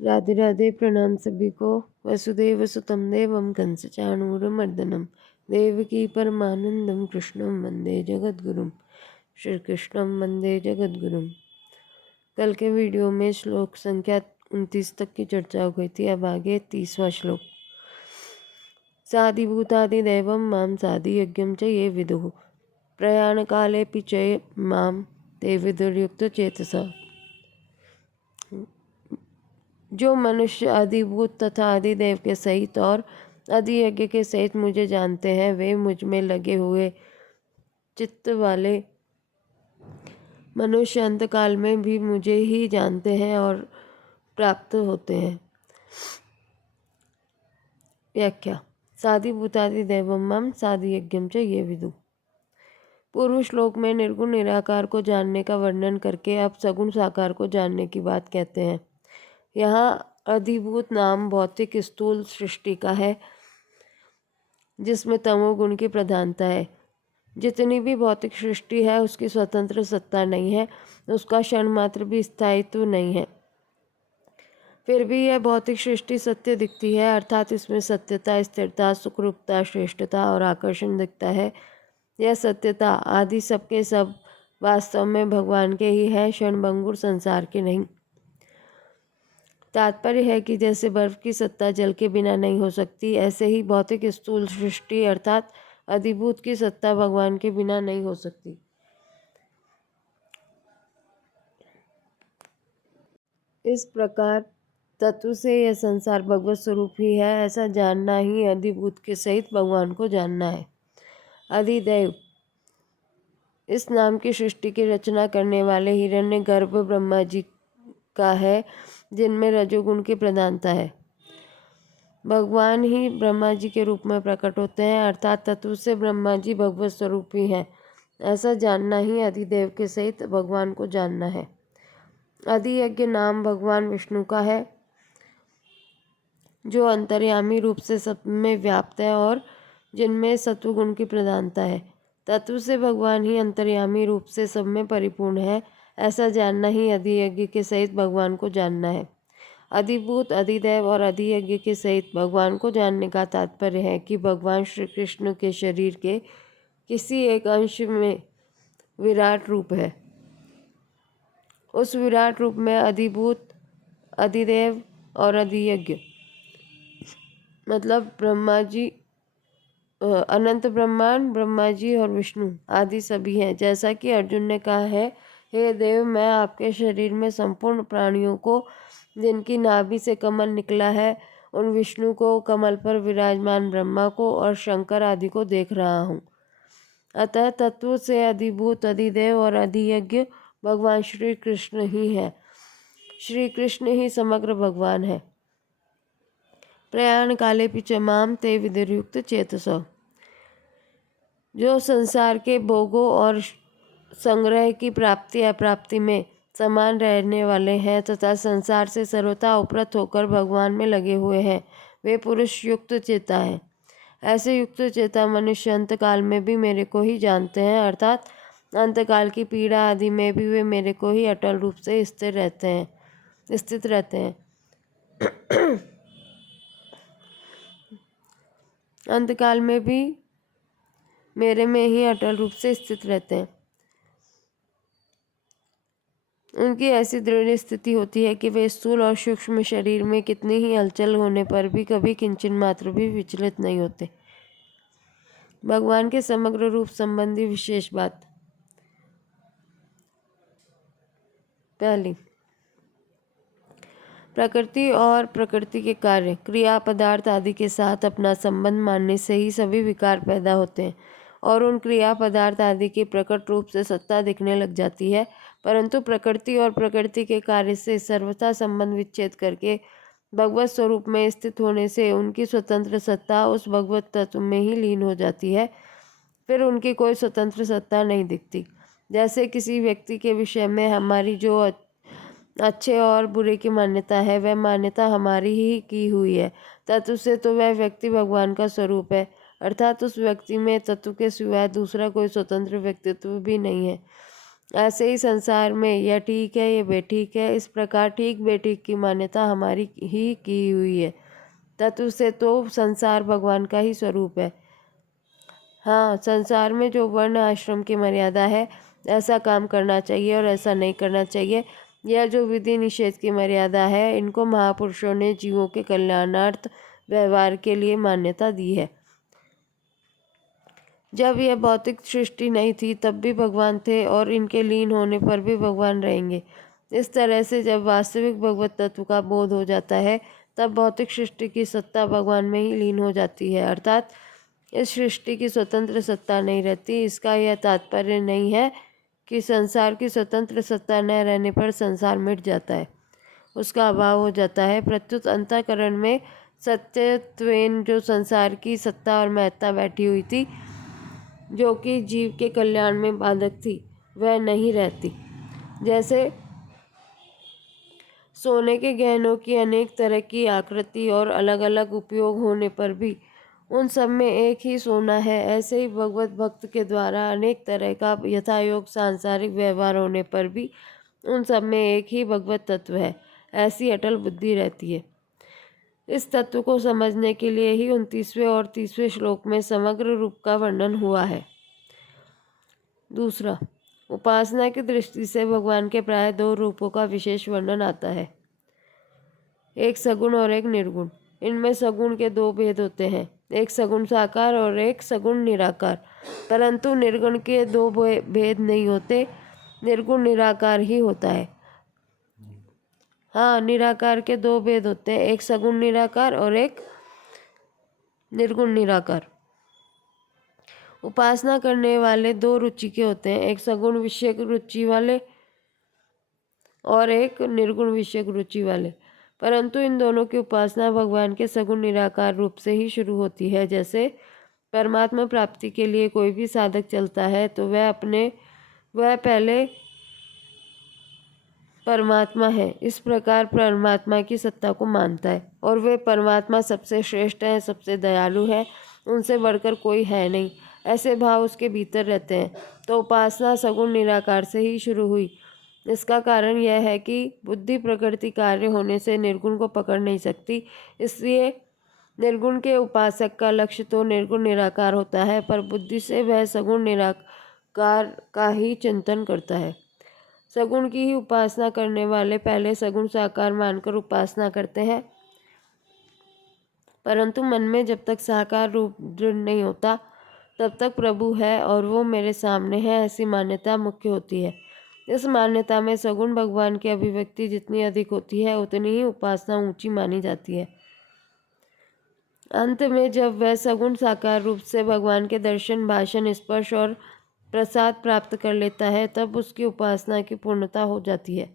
राधे राधे। प्रणाम सभी को। वसुदेव सुतं देवं कंसचाणूरमर्दनं देवकी परमानंदं कृष्णं वंदे जगद्गुरुं। श्री कृष्णं वंदे जगद्गुरुं। कल के वीडियो में श्लोक संख्या 29 तक की चर्चा हो गई थी। अब आगे 30वां श्लोक। साधिभूतादिदैवं मां साधियज्ञं च ये विदुः प्रयाण काले च मां ते विदुर्युक्तचेतसा। जो मनुष्य अधिभूत तथा अधिदेव के सहित और अधियज्ञ के सहित मुझे जानते हैं, वे मुझ में लगे हुए चित्त वाले मनुष्य अंतकाल में भी मुझे ही जानते हैं और प्राप्त होते हैं। व्याख्या। साधिभूतादि दैवम मम साधियज्ञम च ये विदु। पूर्व श्लोक में निर्गुण निराकार को जानने का वर्णन करके अब सगुण साकार को जानने की बात कहते हैं। यहाँ अधिभूत नाम भौतिक स्थूल सृष्टि का है, जिसमें तमोगुण की प्रधानता है। जितनी भी भौतिक सृष्टि है उसकी स्वतंत्र सत्ता नहीं है, उसका क्षण मात्र भी स्थायित्व नहीं है। फिर भी यह भौतिक सृष्टि सत्य दिखती है, अर्थात इसमें सत्यता, स्थिरता, सुखरूपता, श्रेष्ठता और आकर्षण दिखता है। यह सत्यता आदि सबके सब वास्तव में भगवान के ही है, क्षणभंगुर संसार के नहीं। तात्पर्य है कि जैसे बर्फ की सत्ता जल के बिना नहीं हो सकती, ऐसे ही भौतिक स्थूल सृष्टि अर्थात अधिभूत की सत्ता भगवान के बिना नहीं हो सकती। इस प्रकार तत्व से यह संसार भगवत स्वरूप ही है, ऐसा जानना ही अधिभूत के सहित भगवान को जानना है। अधिदैव इस नाम की सृष्टि की रचना करने वाले हिरण्यगर्भ ब्रह्मा जी का है, जिनमें रजोगुण की प्रधानता है। भगवान ही ब्रह्मा जी के रूप में प्रकट होते हैं, अर्थात तत्व से ब्रह्मा जी भगवत स्वरूप ही हैं। ऐसा जानना ही अधिदेव के सहित भगवान को जानना है। अधियज्ञ नाम भगवान विष्णु का है, जो अंतर्यामी रूप से सब में व्याप्त है और जिनमें सत्वगुण की प्रधानता है। तत्व से भगवान ही अंतर्यामी रूप से सब में परिपूर्ण है। ऐसा जानना ही अधियज्ञ के सहित भगवान को जानना है। अधिभूत, अधिदैव और अधियज्ञ के सहित भगवान को जानने का तात्पर्य है कि भगवान श्री कृष्ण के शरीर के किसी एक अंश में विराट रूप है। उस विराट रूप में अधिभूत, अधिदेव और अधियज्ञ मतलब ब्रह्मा जी, अनंत ब्रह्मांड, ब्रह्मा जी और विष्णु आदि सभी हैं। जैसा कि अर्जुन ने कहा है, हे देव, मैं आपके शरीर में संपूर्ण प्राणियों को, जिनकी नाभि से कमल निकला है, उन विष्णु को, कमल पर विराजमान ब्रह्मा को और शंकर आदि को देख रहा हूँ। अतः तत्व से अधिभूत, अधिदेव और अधियज्ञ भगवान श्री कृष्ण ही है। श्री कृष्ण ही समग्र भगवान है। प्रयाण काले च माम ते विदुर्युक्त चेतस। जो संसार के भोगों और संग्रह की प्राप्ति अप्राप्ति में समान रहने वाले हैं तथा संसार से सर्वथा उपरत होकर भगवान में लगे हुए हैं, वे पुरुष युक्त चेता है। ऐसे युक्त चेता मनुष्य अंतकाल में भी मेरे को ही जानते हैं, अर्थात अंतकाल की पीड़ा आदि में भी वे मेरे को ही अटल रूप से स्थित रहते हैं। अंतकाल में भी मेरे में ही अटल रूप से स्थित रहते हैं। उनकी ऐसी दृढ़ स्थिति होती है कि वे स्थूल और सूक्ष्म शरीर में कितनी ही हलचल होने पर भी कभी किंचन मात्र भी विचलित नहीं होते। भगवान के समग्र रूप संबंधी विशेष बात। पहली, प्रकृति और प्रकृति के कार्य, क्रिया, पदार्थ आदि के साथ अपना संबंध मानने से ही सभी विकार पैदा होते हैं और उन क्रिया, पदार्थ आदि की प्रकट रूप से सत्ता दिखने लग जाती है। परंतु प्रकृति और प्रकृति के कार्य से सर्वथा संबंध विच्छेद करके भगवत स्वरूप में स्थित होने से उनकी स्वतंत्र सत्ता उस भगवत तत्व में ही लीन हो जाती है। फिर उनकी कोई स्वतंत्र सत्ता नहीं दिखती। जैसे किसी व्यक्ति के विषय में हमारी जो अच्छे और बुरे की मान्यता है, वह मान्यता हमारी ही की हुई है। तत्व से तो वह व्यक्ति भगवान का स्वरूप है, अर्थात उस व्यक्ति में तत्व के सिवाय दूसरा कोई स्वतंत्र व्यक्तित्व भी नहीं है। ऐसे ही संसार में यह ठीक है, ये बेठीक है, इस प्रकार ठीक बेठीक की मान्यता हमारी ही की हुई है। तत्व से तो संसार भगवान का ही स्वरूप है। हाँ, संसार में जो वर्ण आश्रम की मर्यादा है, ऐसा काम करना चाहिए और ऐसा नहीं करना चाहिए, यह जो विधि निषेध की मर्यादा है, इनको महापुरुषों ने जीवों के कल्याणार्थ व्यवहार के लिए मान्यता दी है। जब यह भौतिक सृष्टि नहीं थी तब भी भगवान थे और इनके लीन होने पर भी भगवान रहेंगे। इस तरह से जब वास्तविक भगवत तत्व का बोध हो जाता है तब भौतिक सृष्टि की सत्ता भगवान में ही लीन हो जाती है, अर्थात इस सृष्टि की स्वतंत्र सत्ता नहीं रहती। इसका यह तात्पर्य नहीं है कि संसार की स्वतंत्र सत्ता न रहने पर संसार मिट जाता है, उसका अभाव हो जाता है। प्रत्युत अंतःकरण में सत्यत्वेन जो संसार की सत्ता और महत्ता बैठी हुई थी, जो कि जीव के कल्याण में बाधक थी, वह नहीं रहती। जैसे सोने के गहनों की अनेक तरह की आकृति और अलग अलग उपयोग होने पर भी उन सब में एक ही सोना है, ऐसे ही भगवत भक्त के द्वारा अनेक तरह का यथायोग सांसारिक व्यवहार होने पर भी उन सब में एक ही भगवत तत्व है, ऐसी अटल बुद्धि रहती है। इस तत्व को समझने के लिए ही 29वें और 30वें श्लोक में समग्र रूप का वर्णन हुआ है। दूसरा, उपासना की दृष्टि से भगवान के प्राय दो रूपों का विशेष वर्णन आता है, एक सगुण और एक निर्गुण। इनमें सगुण के दो भेद होते हैं, एक सगुण साकार और एक सगुण निराकार। परंतु निर्गुण के दो भेद नहीं होते, निर्गुण निराकार ही होता है। हाँ, निराकार के दो भेद होते हैं, एक सगुण निराकार और एक निर्गुण निराकार। उपासना करने वाले दो रुचि के होते हैं, एक सगुण विषयक रुचि वाले और एक निर्गुण विषयक रुचि वाले। परंतु इन दोनों की उपासना भगवान के सगुण निराकार रूप से ही शुरू होती है। जैसे परमात्मा प्राप्ति के लिए कोई भी साधक चलता है तो वह पहले परमात्मा है, इस प्रकार परमात्मा की सत्ता को मानता है और वे परमात्मा सबसे श्रेष्ठ है, सबसे दयालु है, उनसे बढ़कर कोई है नहीं, ऐसे भाव उसके भीतर रहते हैं। तो उपासना सगुण निराकार से ही शुरू हुई। इसका कारण यह है कि बुद्धि प्रकृति कार्य होने से निर्गुण को पकड़ नहीं सकती, इसलिए निर्गुण के उपासक का लक्ष्य तो निर्गुण निराकार होता है, पर बुद्धि से वह सगुण निराकार का ही चिंतन करता है। सगुण की ही उपासना करने वाले पहले सगुण साकार मानकर उपासना करते हैं, परंतु मन में जब तक साकार रूप दृढ़ नहीं होता तब तक प्रभु है और वो मेरे सामने है, ऐसी मान्यता मुख्य होती है। इस मान्यता में सगुण भगवान की अभिव्यक्ति जितनी अधिक होती है उतनी ही उपासना ऊंची मानी जाती है। अंत में जब वह सगुण साकार रूप से भगवान के दर्शन, भाषण, स्पर्श और प्रसाद प्राप्त कर लेता है तब उसकी उपासना की पूर्णता हो जाती है।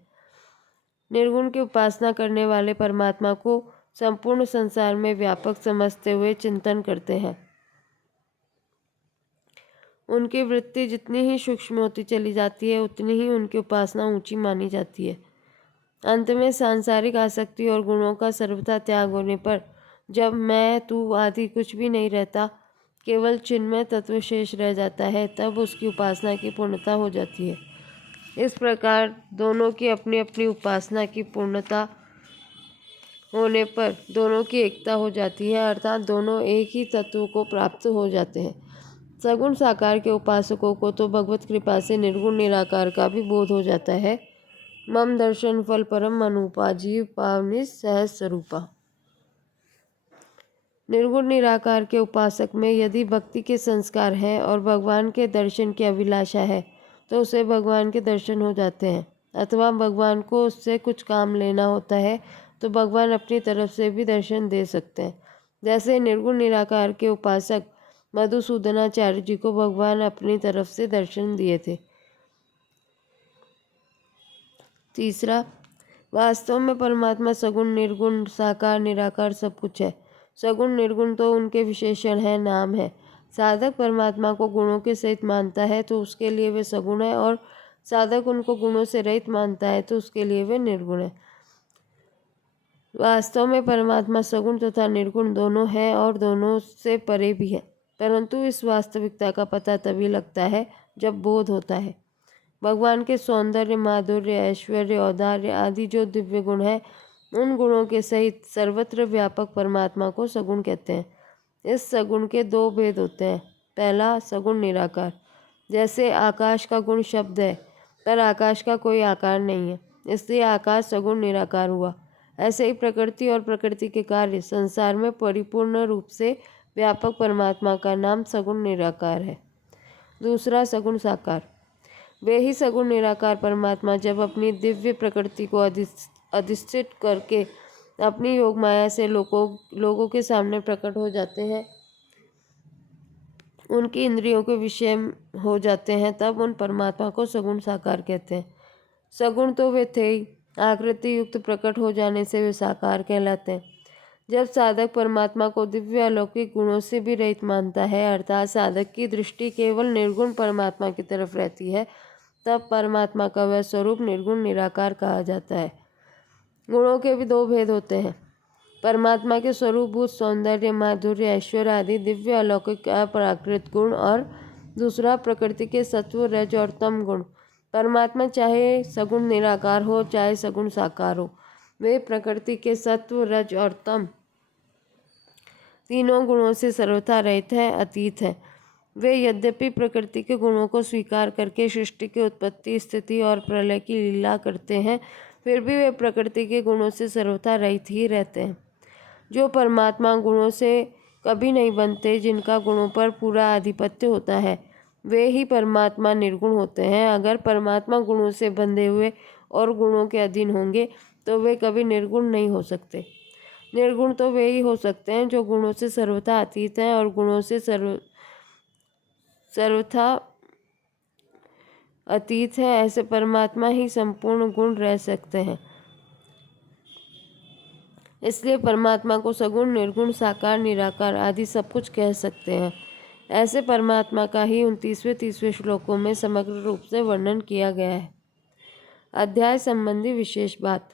निर्गुण की उपासना करने वाले परमात्मा को संपूर्ण संसार में व्यापक समझते हुए चिंतन करते हैं। उनकी वृत्ति जितनी ही सूक्ष्म होती चली जाती है उतनी ही उनकी उपासना ऊंची मानी जाती है। अंत में सांसारिक आसक्ति और गुणों का सर्वथा त्याग होने पर जब मैं तू आदि कुछ भी नहीं रहता, केवल चिन्मय तत्व शेष रह जाता है, तब उसकी उपासना की पूर्णता हो जाती है। इस प्रकार दोनों की अपनी अपनी उपासना की पूर्णता होने पर दोनों की एकता हो जाती है, अर्थात दोनों एक ही तत्व को प्राप्त हो जाते हैं। सगुण साकार के उपासकों को तो भगवत कृपा से निर्गुण निराकार का भी बोध हो जाता है। मम दर्शन फल परम अनुपा जीव पावनी सहज स्वरूपा। निर्गुण निराकार के उपासक में यदि भक्ति के संस्कार हैं और भगवान के दर्शन की अभिलाषा है तो उसे भगवान के दर्शन हो जाते हैं, अथवा भगवान को उससे कुछ काम लेना होता है तो भगवान अपनी तरफ से भी दर्शन दे सकते हैं। जैसे निर्गुण निराकार के उपासक मधुसूदनाचार्य जी को भगवान अपनी तरफ से दर्शन दिए थे। तीसरा, वास्तव में परमात्मा सगुण, निर्गुण, साकार, निराकार सब कुछ है। सगुण निर्गुण तो उनके विशेषण है, नाम है। साधक परमात्मा को गुणों के सहित मानता है तो उसके लिए वे सगुण है, और साधक उनको गुणों से रहित मानता है तो उसके लिए वे निर्गुण है। वास्तव में परमात्मा सगुण तथा निर्गुण दोनों है और दोनों से परे भी है, परंतु इस वास्तविकता का पता तभी लगता है जब बोध होता है। भगवान के सौंदर्य, माधुर्य, ऐश्वर्य, औदार्य आदि जो दिव्य गुण है, उन गुणों के सहित सर्वत्र व्यापक परमात्मा को सगुण कहते हैं। इस सगुण के दो भेद होते हैं। पहला, सगुण निराकार। जैसे आकाश का गुण शब्द है, पर आकाश का कोई आकार नहीं है, इसलिए आकाश सगुण निराकार हुआ। ऐसे ही प्रकृति और प्रकृति के कार्य, संसार में परिपूर्ण रूप से व्यापक परमात्मा का नाम सगुण निराकार है। दूसरा, सगुण साकार। वे ही सगुण निराकार परमात्मा जब अपनी दिव्य प्रकृति को अधिष्ठित करके अपनी योग माया से लोगों के सामने प्रकट हो जाते हैं, उनकी इंद्रियों के विषय हो जाते हैं, तब उन परमात्मा को सगुण साकार कहते हैं। सगुण तो वे थे ही, आकृति युक्त प्रकट हो जाने से वे साकार कहलाते हैं। जब साधक परमात्मा को दिव्य अलौकिक गुणों से भी रहित मानता है, अर्थात साधक की दृष्टि केवल निर्गुण परमात्मा की तरफ रहती है, तब परमात्मा का वह स्वरूप निर्गुण निराकार कहा जाता है। गुणों के भी दो भेद होते हैं। परमात्मा के स्वरूपभूत सौंदर्य, माधुर्य, ऐश्वर्य आदि दिव्य अलौकिक अपराकृत गुण, और दूसरा प्रकृति के सत्व, रज और तम गुण। परमात्मा चाहे सगुण निराकार हो, चाहे सगुण साकार हो, वे प्रकृति के सत्व, रज और तम तीनों गुणों से सर्वथा रहित है, अतीत है। वे यद्यपि प्रकृति के गुणों को स्वीकार करके सृष्टि की उत्पत्ति, स्थिति और प्रलय की लीला करते हैं, फिर भी वे प्रकृति के गुणों से सर्वथा रहित ही रहते हैं। जो परमात्मा गुणों से कभी नहीं बनते, जिनका गुणों पर पूरा आधिपत्य होता है, वे ही परमात्मा निर्गुण होते हैं। अगर परमात्मा गुणों से बंधे हुए और गुणों के अधीन होंगे तो वे कभी निर्गुण नहीं हो सकते। निर्गुण तो वे ही हो सकते हैं जो गुणों से सर्वथा अतीत हैं और गुणों से सर्वथा अतीत है। ऐसे परमात्मा ही संपूर्ण गुण रह सकते हैं। इसलिए परमात्मा को सगुण, निर्गुण, साकार, निराकार आदि सब कुछ कह सकते हैं। ऐसे परमात्मा का ही 29वें 30वें श्लोकों में समग्र रूप से वर्णन किया गया है। अध्याय संबंधी विशेष बात।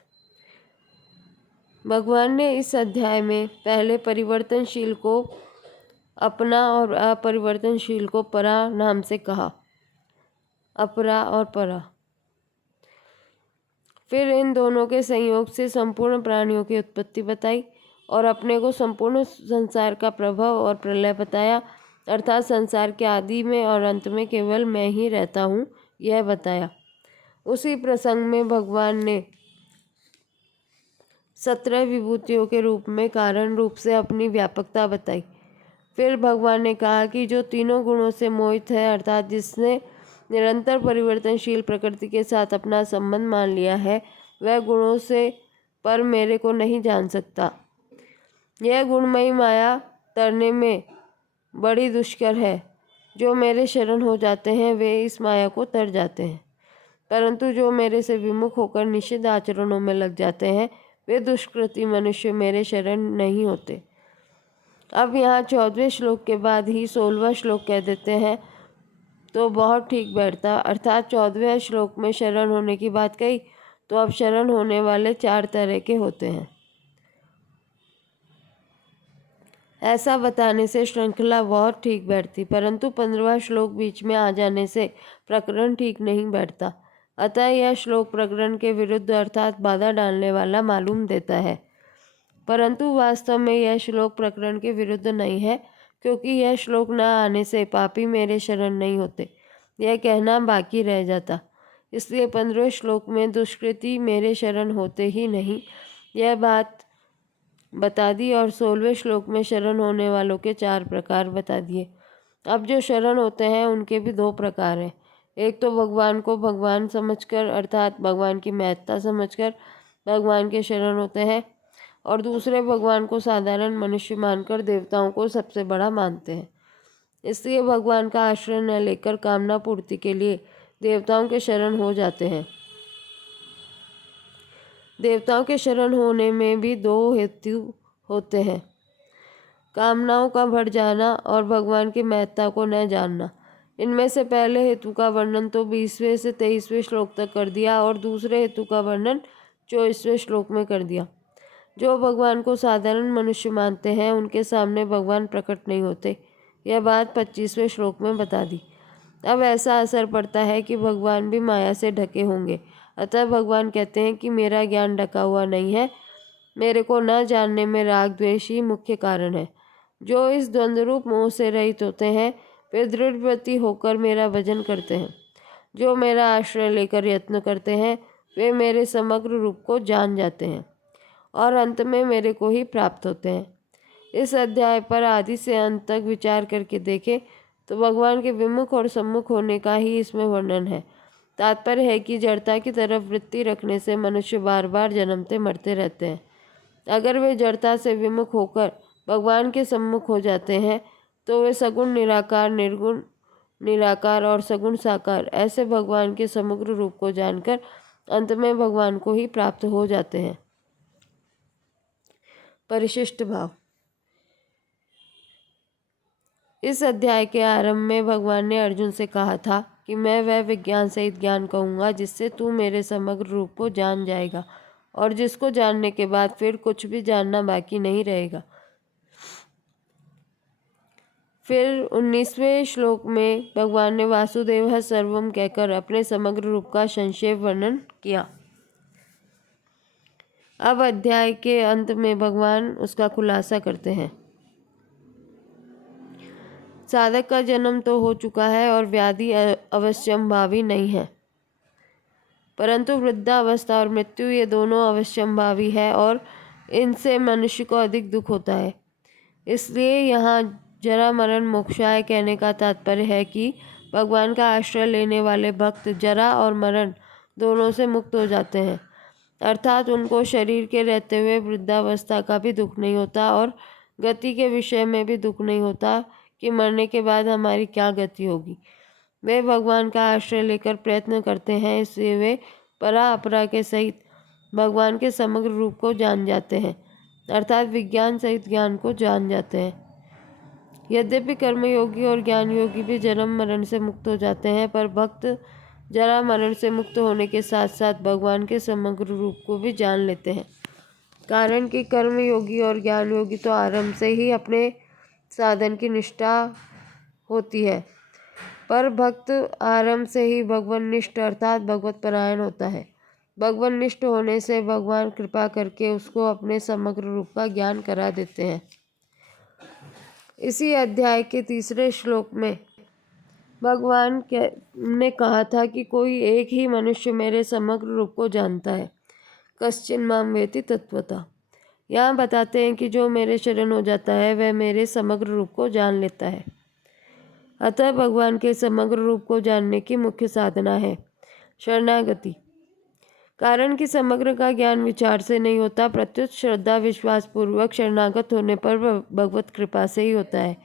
भगवान ने इस अध्याय में पहले परिवर्तनशील को अपना और अपरिवर्तनशील को परा नाम से कहा। अपरा और परा। फिर इन दोनों के संयोग से संपूर्ण प्राणियों की उत्पत्ति बताई और अपने को संपूर्ण संसार का प्रभाव और प्रलय बताया, अर्थात संसार के आदि में और अंत में केवल मैं ही रहता हूँ, यह बताया। उसी प्रसंग में भगवान ने 17 विभूतियों के रूप में कारण रूप से अपनी व्यापकता बताई। फिर भगवान ने कहा कि जो तीनों गुणों से मोहित है, अर्थात जिसने निरंतर परिवर्तनशील प्रकृति के साथ अपना संबंध मान लिया है, वह गुणों से पर मेरे को नहीं जान सकता। यह गुणमयी माया तरने में बड़ी दुष्कर है। जो मेरे शरण हो जाते हैं वे इस माया को तर जाते हैं, परंतु जो मेरे से विमुख होकर निषिद्ध आचरणों में लग जाते हैं, वे दुष्कृति मनुष्य मेरे शरण नहीं होते। अब यहाँ 14वें श्लोक के बाद ही 16वां श्लोक कह देते हैं तो बहुत ठीक बैठता। अर्थात 14वें श्लोक में शरण होने की बात कही, तो अब शरण होने वाले 4 तरह के होते हैं। ऐसा बताने से श्रृंखला बहुत ठीक बैठती, परंतु 15वां श्लोक बीच में आ जाने से प्रकरण ठीक नहीं बैठता। अतः यह श्लोक प्रकरण के विरुद्ध अर्थात बाधा डालने वाला मालूम देता है, परंतु वास्तव में यह श्लोक प्रकरण के विरुद्ध नहीं है, क्योंकि यह श्लोक न आने से पापी मेरे शरण नहीं होते, यह कहना बाकी रह जाता। इसलिए 15वें श्लोक में दुष्कृति मेरे शरण होते ही नहीं, यह बात बता दी और 16वें श्लोक में शरण होने वालों के 4 प्रकार बता दिए। अब जो शरण होते हैं उनके भी 2 प्रकार हैं। एक तो भगवान को भगवान समझकर, अर्थात भगवान की महत्ता समझकर भगवान के शरण होते हैं, और दूसरे भगवान को साधारण मनुष्य मानकर देवताओं को सबसे बड़ा मानते हैं। इसलिए भगवान का आश्रय न लेकर कामना पूर्ति के लिए देवताओं के शरण हो जाते हैं। देवताओं के शरण होने में भी 2 हेतु होते हैं, कामनाओं का बढ़ जाना और भगवान की महत्ता को न जानना। इनमें से पहले हेतु का वर्णन तो 20वें से 23वें श्लोक तक कर दिया और दूसरे हेतु का वर्णन 24वें श्लोक में कर दिया। जो भगवान को साधारण मनुष्य मानते हैं उनके सामने भगवान प्रकट नहीं होते, यह बात 25वें श्लोक में बता दी। अब ऐसा असर पड़ता है कि भगवान भी माया से ढके होंगे। अतः भगवान कहते हैं कि मेरा ज्ञान ढका हुआ नहीं है, मेरे को न जानने में राग द्वेष ही मुख्य कारण है। जो इस द्वंद्वरूप मोह से रहित होते हैं वे दृढ़व्रती होकर मेरा भजन करते हैं। जो मेरा आश्रय लेकर यत्न करते हैं वे मेरे समग्र रूप को जान जाते हैं और अंत में मेरे को ही प्राप्त होते हैं। इस अध्याय पर आदि से अंत तक विचार करके देखें तो भगवान के विमुख और सम्मुख होने का ही इसमें वर्णन है। तात्पर्य है कि जड़ता की तरफ वृत्ति रखने से मनुष्य बार बार जन्मते मरते रहते हैं। अगर वे जड़ता से विमुख होकर भगवान के सम्मुख हो जाते हैं तो वे सगुण निराकार, निर्गुण निराकार और सगुण साकार ऐसे भगवान के समग्र रूप को जानकर अंत में भगवान को ही प्राप्त हो जाते हैं। परिशिष्ट भाव। इस अध्याय के आरंभ में भगवान ने अर्जुन से कहा था कि मैं वह विज्ञान सहित ज्ञान कहूँगा जिससे तू मेरे समग्र रूप को जान जाएगा और जिसको जानने के बाद फिर कुछ भी जानना बाकी नहीं रहेगा। फिर 19वें श्लोक में भगवान ने वासुदेव सर्वम कहकर अपने समग्र रूप का संक्षेप वर्णन किया। अब अध्याय के अंत में भगवान उसका खुलासा करते हैं। साधक का जन्म तो हो चुका है और व्याधि अवश्यंभावी नहीं है, परंतु वृद्धावस्था और मृत्यु ये दोनों अवश्यंभावी है और इनसे मनुष्य को अधिक दुख होता है। इसलिए यहाँ जरा मरण मोक्षाय कहने का तात्पर्य है कि भगवान का आश्रय लेने वाले भक्त जरा और मरण दोनों से मुक्त हो जाते हैं, अर्थात उनको शरीर के रहते हुए वृद्धावस्था का भी दुख नहीं होता और गति के विषय में भी दुख नहीं होता कि मरने के बाद हमारी क्या गति होगी। वे भगवान का आश्रय लेकर प्रयत्न करते हैं, इसलिए वे परा अपरा के सहित भगवान के समग्र रूप को जान जाते हैं, अर्थात विज्ञान सहित ज्ञान को जान जाते हैं। यद्यपि कर्मयोगी और ज्ञान योगी भी जन्म मरण से मुक्त हो जाते हैं, पर भक्त जरा मरण से मुक्त होने के साथ साथ भगवान के समग्र रूप को भी जान लेते हैं। कारण कि कर्मयोगी और ज्ञान योगी तो आरंभ से ही अपने साधन की निष्ठा होती है, पर भक्त आरंभ से ही भगवन्निष्ठ अर्थात भगवत परायण होता है। भगवन्निष्ठ होने से भगवान कृपा करके उसको अपने समग्र रूप का ज्ञान करा देते हैं। इसी अध्याय के 3 श्लोक में भगवान ने कहा था कि कोई एक ही मनुष्य मेरे समग्र रूप को जानता है, कश्चिन माम वेति तत्वतः। यहाँ बताते हैं कि जो मेरे शरण हो जाता है वह मेरे समग्र रूप को जान लेता है। अतः भगवान के समग्र रूप को जानने की मुख्य साधना है शरणागति। कारण कि समग्र का ज्ञान विचार से नहीं होता, प्रत्युत श्रद्धा विश्वास पूर्वक शरणागत होने पर भगवत कृपा से ही होता है।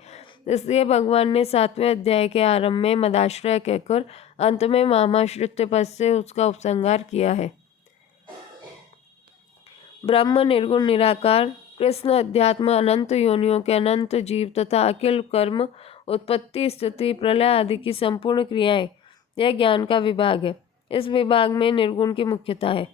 इसलिए भगवान ने 7वें अध्याय के आरंभ में मदाश्रय कहकर अंत में मामाश्रित्य पद से उसका उपसंहार किया है। ब्रह्म निर्गुण निराकार, कृष्ण अध्यात्म, अनंत योनियों के अनंत जीव तथा अखिल कर्म, उत्पत्ति स्थिति प्रलय आदि की संपूर्ण क्रियाएं, यह ज्ञान का विभाग है। इस विभाग में निर्गुण की मुख्यता है।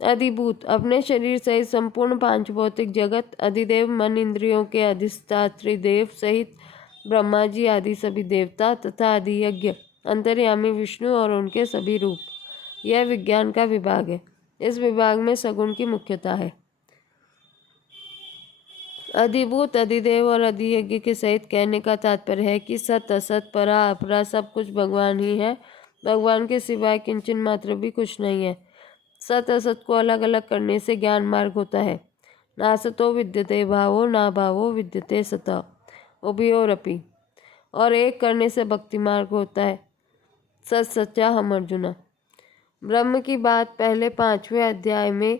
अधिभूत, अपने शरीर सहित संपूर्ण पांच भौतिक जगत, अधिदेव मन इंद्रियों के अधिष्ठात्री देव सहित ब्रह्मा जी आदि सभी देवता तथा अधियज्ञ अंतर्यामी विष्णु और उनके सभी रूप, यह विज्ञान का विभाग है। इस विभाग में सगुण की मुख्यता है। अधिभूत, अधिदेव और अधियज्ञ के सहित कहने का तात्पर्य है कि सत असत परा अपरा सब कुछ भगवान ही है, भगवान के सिवाय किंचन मात्र भी कुछ नहीं है। सत असत को अलग अलग करने से ज्ञान मार्ग होता है। ना सतो विद्यते भावो ना भावो विद्यते सतः उभयोरपि, और एक करने से भक्ति मार्ग होता है। सच सच्चा हम अर्जुना। ब्रह्म की बात पहले 5वें अध्याय में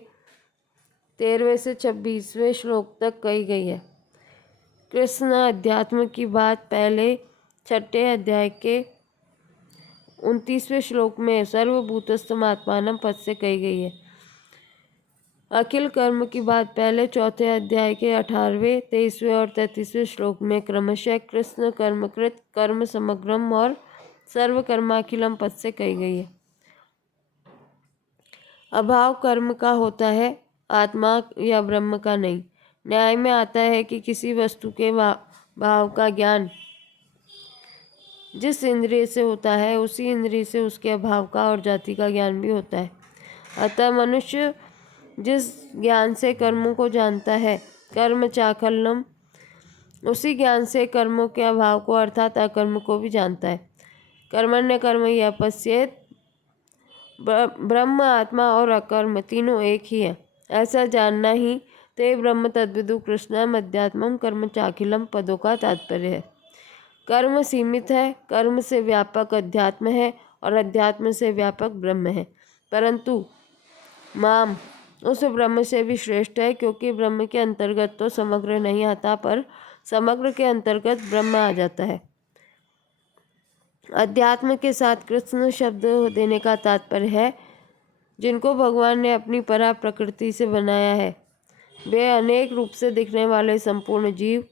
13वें से 26वें श्लोक तक कही गई है। कृष्ण अध्यात्म की बात पहले 6ठे अध्याय के 29वें श्लोक में सर्वभूतस्थमात्मानं पद से कही गई है। अखिल कर्म की बात पहले 4थे अध्याय के 18वें, 23वें और 33वें श्लोक में क्रमशः कृष्ण कर्मकृत कर्म समग्रम और सर्वकर्माखिलम पद से कही गई है। अभाव कर्म का होता है, आत्मा या ब्रह्म का नहीं। न्याय में आता है कि किसी वस्तु के भाव का ज्ञान जिस इंद्रिय से होता है उसी इंद्रिय से उसके अभाव का और जाति का ज्ञान भी होता है। अतः मनुष्य जिस ज्ञान से कर्मों को जानता है, कर्म चाखल्यम, उसी ज्ञान से कर्मों के अभाव को अर्थात अकर्म को भी जानता है। कर्मण्य कर्म यह पश्येत, ब्रह्म आत्मा और अकर्म तीनों एक ही है, ऐसा जानना ही ते ब्रह्म तद्विदु कृष्णम अध्यात्मम कर्म चाखिलम पदों का तात्पर्य है। कर्म सीमित है, कर्म से व्यापक अध्यात्म है और अध्यात्म से व्यापक ब्रह्म है, परंतु माम उस ब्रह्म से भी श्रेष्ठ है, क्योंकि ब्रह्म के अंतर्गत तो समग्र नहीं आता, पर समग्र के अंतर्गत ब्रह्म आ जाता है। अध्यात्म के साथ कृष्ण शब्द देने का तात्पर्य है जिनको भगवान ने अपनी परा प्रकृति से बनाया है, वे अनेक रूप से दिखने वाले संपूर्ण जीव।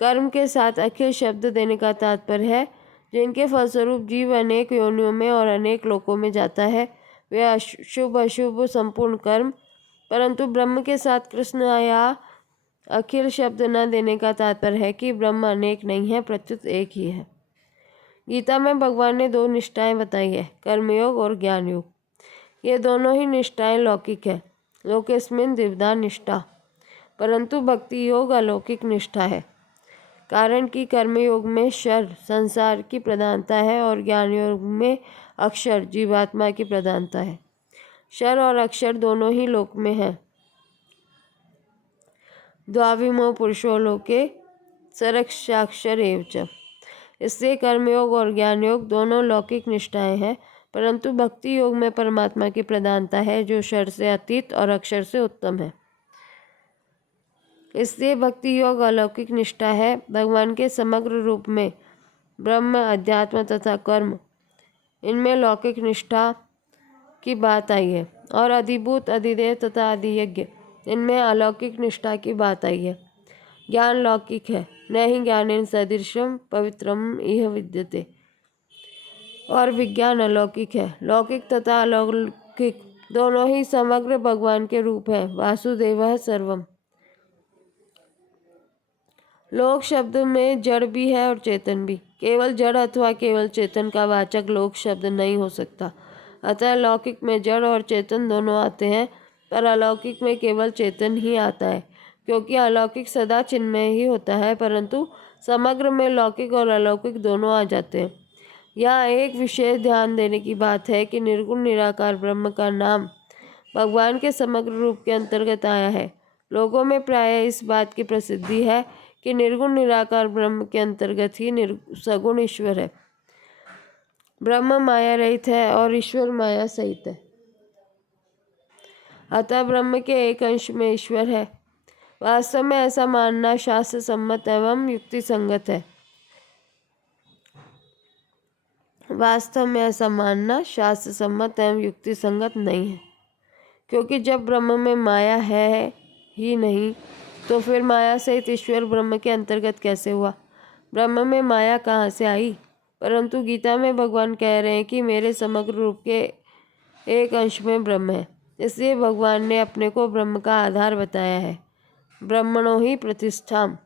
कर्म के साथ अखिल शब्द देने का तात्पर्य है जिनके फलस्वरूप जीव अनेक योनियों में और अनेक लोकों में जाता है, वे अशुभ अशुभ संपूर्ण कर्म। परंतु ब्रह्म के साथ कृष्ण या अखिल शब्द न देने का तात्पर्य है कि ब्रह्म अनेक नहीं है, प्रत्युत एक ही है। गीता में भगवान ने दो निष्ठाएं बताई है, कर्मयोग और ज्ञान योग। ये दोनों ही निष्ठाएं लौकिक है, लोकेस्मिन् द्विविधा निष्ठा, परंतु भक्ति योग अलौकिक निष्ठा है। कारण कि कर्मयोग में शर संसार की प्रधानता है और ज्ञान योग में अक्षर जीवात्मा की प्रधानता है। शर और अक्षर दोनों ही लोक में हैं। द्वाविमो पुरुषो लोके सरक्षाक्षर एव च। इससे कर्मयोग और ज्ञान योग दोनों लौकिक निष्ठाएं हैं, परंतु भक्ति योग में परमात्मा की प्रधानता है जो शर से अतीत और अक्षर से उत्तम है। इसलिए भक्ति योग अलौकिक निष्ठा है। भगवान के समग्र रूप में ब्रह्म, अध्यात्म तथा कर्म, इनमें लौकिक निष्ठा की बात आई है, और अधिभूत, अधिदेव तथा अधियज्ञ, इनमें अलौकिक निष्ठा की बात आई है। ज्ञान लौकिक है, न ही ज्ञानेन सदृशम पवित्रम इह विद्यते, और विज्ञान अलौकिक है। लौकिक तथा अलौकिक दोनों ही समग्र भगवान के रूप हैं। वासुदेवः सर्वम। लोक शब्द में जड़ भी है और चेतन भी। केवल जड़ अथवा केवल चेतन का वाचक लोक शब्द नहीं हो सकता। अतः लौकिक में जड़ और चेतन दोनों आते हैं, पर अलौकिक में केवल चेतन ही आता है, क्योंकि अलौकिक सदा चिन्मय ही होता है, परंतु समग्र में लौकिक और अलौकिक दोनों आ जाते हैं। यहाँ एक विशेष ध्यान देने की बात है कि निर्गुण निराकार ब्रह्म का नाम भगवान के समग्र रूप के अंतर्गत आया है। लोगों में प्रायः इस बात की प्रसिद्धि है कि निर्गुण निराकार ब्रह्म के अंतर्गत ही सगुण ईश्वर है। ब्रह्म माया रहित है और ईश्वर माया सहित है, अतः ब्रह्म के एक अंश में ईश्वर है। वास्तव में ऐसा मानना शास्त्र सम्मत एवं युक्ति संगत है। वास्तव में ऐसा मानना शास्त्र सम्मत एवं युक्ति संगत नहीं है, क्योंकि जब ब्रह्म में माया है ही नहीं, तो फिर माया सहित ईश्वर ब्रह्म के अंतर्गत कैसे हुआ? ब्रह्म में माया कहाँ से आई? परंतु गीता में भगवान कह रहे हैं कि मेरे समग्र रूप के एक अंश में ब्रह्म है, इसलिए भगवान ने अपने को ब्रह्म का आधार बताया है। ब्रह्मणो ही प्रतिष्ठाम,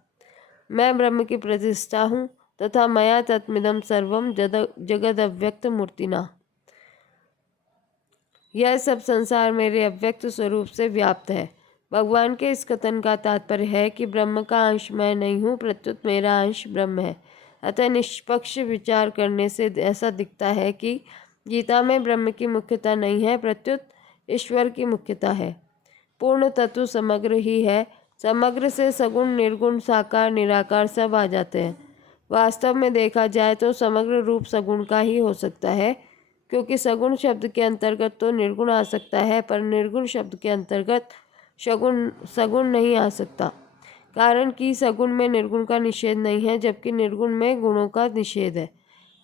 मैं ब्रह्म की प्रतिष्ठा हूँ, तथा मया तत्मिदं सर्वम जगद अव्यक्त मूर्तिना, यह सब संसार मेरे अव्यक्त स्वरूप से व्याप्त है। भगवान के इस कथन का तात्पर्य है कि ब्रह्म का अंश मैं नहीं हूँ, प्रत्युत मेरा अंश ब्रह्म है। अतः निष्पक्ष विचार करने से ऐसा दिखता है कि गीता में ब्रह्म की मुख्यता नहीं है, प्रत्युत ईश्वर की मुख्यता है। पूर्ण तत्व समग्र ही है। समग्र से सगुण, निर्गुण, साकार, निराकार सब आ जाते हैं। वास्तव में देखा जाए तो समग्र रूप सगुण का ही हो सकता है, क्योंकि सगुण शब्द के अंतर्गत तो निर्गुण आ सकता है, पर निर्गुण शब्द के अंतर्गत सगुण नहीं आ सकता। कारण कि सगुण में निर्गुण का निषेध नहीं है, जबकि निर्गुण में गुणों का निषेध है।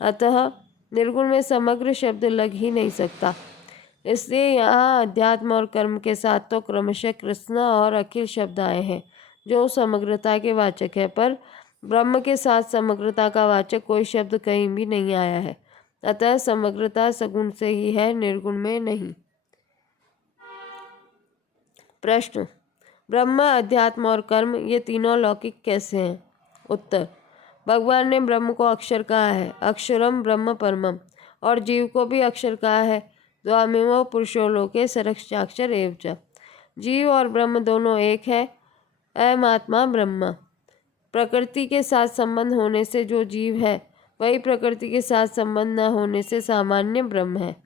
अतः निर्गुण में समग्र शब्द लग ही नहीं सकता। इसलिए यहाँ अध्यात्म और कर्म के साथ तो क्रमशः कृष्ण और अखिल शब्द आए हैं, जो समग्रता के वाचक है, पर ब्रह्म के साथ समग्रता का वाचक कोई शब्द कहीं भी नहीं आया है। अतः समग्रता सगुण से ही है, निर्गुण में नहीं। प्रश्न: ब्रह्म, अध्यात्म और कर्म ये तीनों लौकिक कैसे हैं? उत्तर: भगवान ने ब्रह्म को अक्षर कहा है, अक्षरम ब्रह्म परमम, और जीव को भी अक्षर कहा है, द्वामिमो पुरुषो लोके सरक्षाक्षर एव च। जीव और ब्रह्म दोनों एक है। अयम आत्मा ब्रह्म। प्रकृति के साथ संबंध होने से जो जीव है वही प्रकृति के साथ संबंध न होने से सामान्य ब्रह्म है।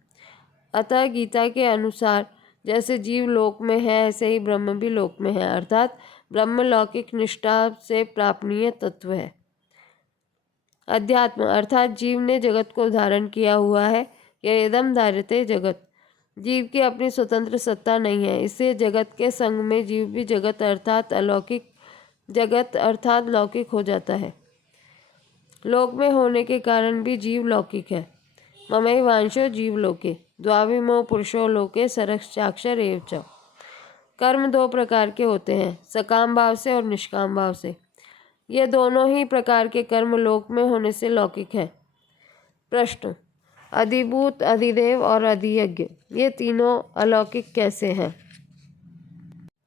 अतः गीता के अनुसार जैसे जीव लोक में है ऐसे ही ब्रह्म भी लोक में है, अर्थात ब्रह्म लौकिक निष्ठा से प्रापणीय तत्व है। अध्यात्म अर्थात जीव ने जगत को धारण किया हुआ है। यदम धार्यते जगत। जीव की अपनी स्वतंत्र सत्ता नहीं है, इससे जगत के संग में जीव भी जगत अर्थात लौकिक हो जाता है। लोक में होने के कारण भी जीव लौकिक है। ममैवांशो जीव लोके द्वाविमो पुरुषो लोके सरक्षाक्षर एव च। कर्म दो प्रकार के होते हैं, सकाम भाव से और निष्काम भाव से। ये दोनों ही प्रकार के कर्म लोक में होने से लौकिक है। प्रश्न, अधिभूत, अधिदेव और अधियज्ञ ये तीनों अलौकिक कैसे हैं?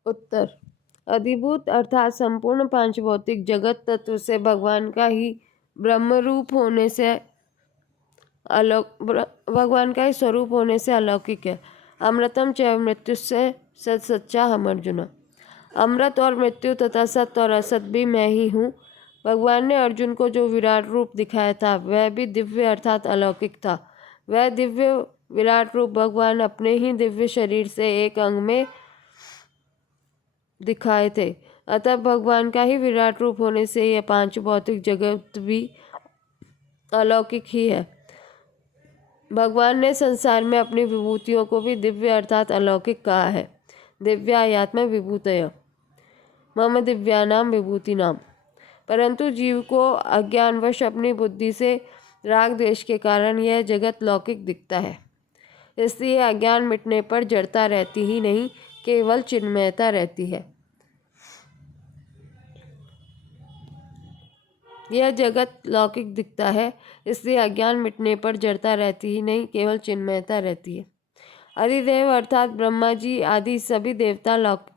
उत्तर, अधिभूत अर्थात संपूर्ण पांच भौतिक जगत तत्व से भगवान का ही स्वरूप होने से अलौकिक है। अमृतम च मृत्युस्य सच्चा हम अर्जुन। अमृत और मृत्यु तथा सत्य और असत भी मैं ही हूँ। भगवान ने अर्जुन को जो विराट रूप दिखाया था वह भी दिव्य अर्थात अलौकिक था। वह दिव्य विराट रूप भगवान अपने ही दिव्य शरीर से एक अंग में दिखाए थे। अतः भगवान का ही विराट रूप होने से यह पांच भौतिक जगत भी अलौकिक ही है। भगवान ने संसार में अपनी विभूतियों को भी दिव्य अर्थात अलौकिक कहा है। दिव्यायात्म विभूतय मम दिव्यानाम विभूति नाम। परंतु जीव को अज्ञानवश अपनी बुद्धि से राग द्वेष के कारण यह जगत लौकिक दिखता है। इसलिए अज्ञान मिटने पर जड़ता रहती ही नहीं, केवल चिन्मयता रहती है। यह जगत लौकिक दिखता है, इसलिए अज्ञान मिटने पर जड़ता रहती ही नहीं, केवल चिन्मयता रहती है। अधिदेव अर्थात ब्रह्मा जी आदि सभी देवता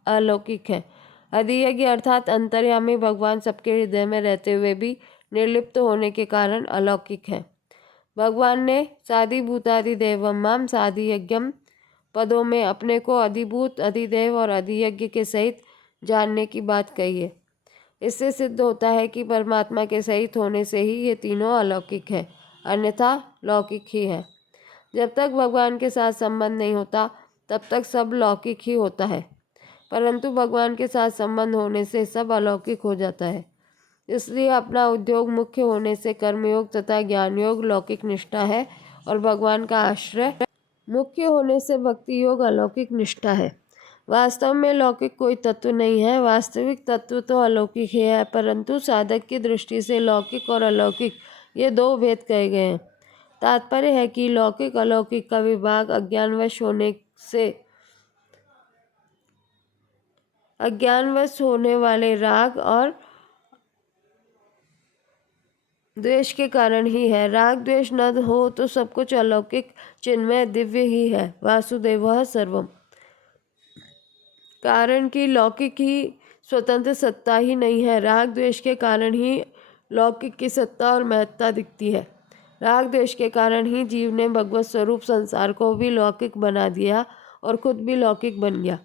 अलौकिक हैं। अधियज्ञ अर्थात अंतर्यामी भगवान सबके हृदय में रहते हुए भी निर्लिप्त होने के कारण अलौकिक है। भगवान ने साधिभूतादिदेवम माम साधियज्ञम पदों में अपने को अधिभूत, अधिदेव और अधियज्ञ के सहित जानने की बात कही है। इससे सिद्ध होता है कि परमात्मा के सहित होने से ही ये तीनों अलौकिक है, अन्यथा लौकिक ही है। जब तक भगवान के साथ संबंध नहीं होता तब तक सब लौकिक ही होता है, परंतु भगवान के साथ संबंध होने से सब अलौकिक हो जाता है। इसलिए अपना उद्योग मुख्य होने से कर्मयोग तथा ज्ञान योग लौकिक निष्ठा है और भगवान का आश्रय मुख्य होने से भक्ति योग अलौकिक निष्ठा है। वास्तव में लौकिक कोई तत्व नहीं है, वास्तविक तत्व तो अलौकिक ही है, परंतु साधक की दृष्टि से लौकिक और अलौकिक ये दो भेद कहे गए हैं। तात्पर्य है कि लौकिक अलौकिक का विभाग अज्ञानवश होने वाले राग और द्वेष के कारण ही है। राग द्वेष न हो तो सब कुछ अलौकिक चिन्मय दिव्य ही है। वासुदेवः सर्वम। कारण कि लौकिक ही स्वतंत्र सत्ता ही नहीं है, राग द्वेष के कारण ही लौकिक की सत्ता और महत्ता दिखती है। राग द्वेष के कारण ही जीव ने भगवत स्वरूप संसार को भी लौकिक बना दिया और खुद भी लौकिक बन गया।